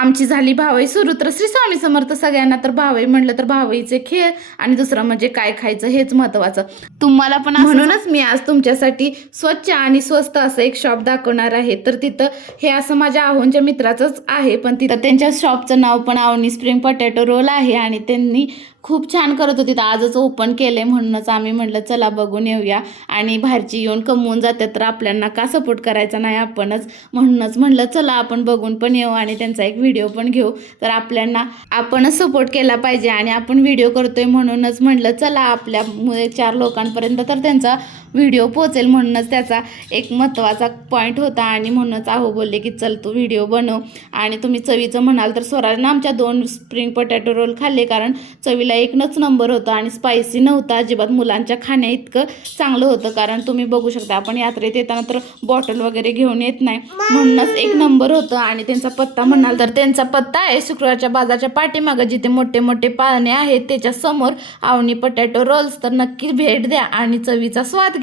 आमची झाली भावई सुरू. तर श्री स्वामी समर्थ सगळ्यांना. तर भावई म्हटलं तर भावईचे खेळ आणि दुसरं म्हणजे काय खायचं हेच महत्वाचं. तुम्हाला पण म्हणूनच मी आज तुमच्यासाठी स्वच्छ आणि स्वस्त असं एक शॉप दाखवणार आहे. तर तिथं हे असं माझ्या आहोंच्या मित्राचंच आहे, पण तिथं त्यांच्या शॉपचं नाव पण आवनी स्प्रिंग पोटॅटो रोल आहे आणि त्यांनी खूप छान करत होती. तर आजच ओपन केलंय म्हणूनच आम्ही म्हटलं चला बघून येऊया. आणि बाहेरची येऊन कमवून जातात तर आपल्याला का सपोर्ट करायचा नाही आपणच, म्हणूनच म्हटलं चला आपण बघून पण येऊ आणि त्यांचा एक व्हिडिओ पण घेऊ. तर आपल्याला आपणच सपोर्ट केला पाहिजे आणि आपण व्हिडिओ करतोय म्हणूनच म्हटलं चला आपल्यामुळे 4 लोकांपर्यंत तर त्यांचा व्हिडिओ पोहोचेल, म्हणूनच त्याचा एक महत्त्वाचा पॉईंट होता. आणि म्हणूनच आहो बोलले की चल तू व्हिडिओ बनव. आणि तुम्ही चवीचं म्हणाल तर स्वराजनं आमच्या 2 स्प्रिंग पोटॅटो रोल खाल्ले, कारण चवीला एकच नंबर होता आणि स्पायसी नव्हता अजिबात. मुलांच्या खाण्या इतकं चांगलं होतं, कारण तुम्ही बघू शकता आपण यात्रेत येताना तर बॉटल वगैरे घेऊन येत नाही, म्हणूनच एक नंबर होतं. आणि त्यांचा पत्ता म्हणाल तर त्यांचा पत्ता आहे शुक्रवारच्या बाजारच्या पाठीमागं, जिथे मोठे मोठे पाळणे आहेत त्याच्या समोर आवनी पोटॅटो रोल्स. तर नक्की भेट द्या आणि चवीचा स्वाद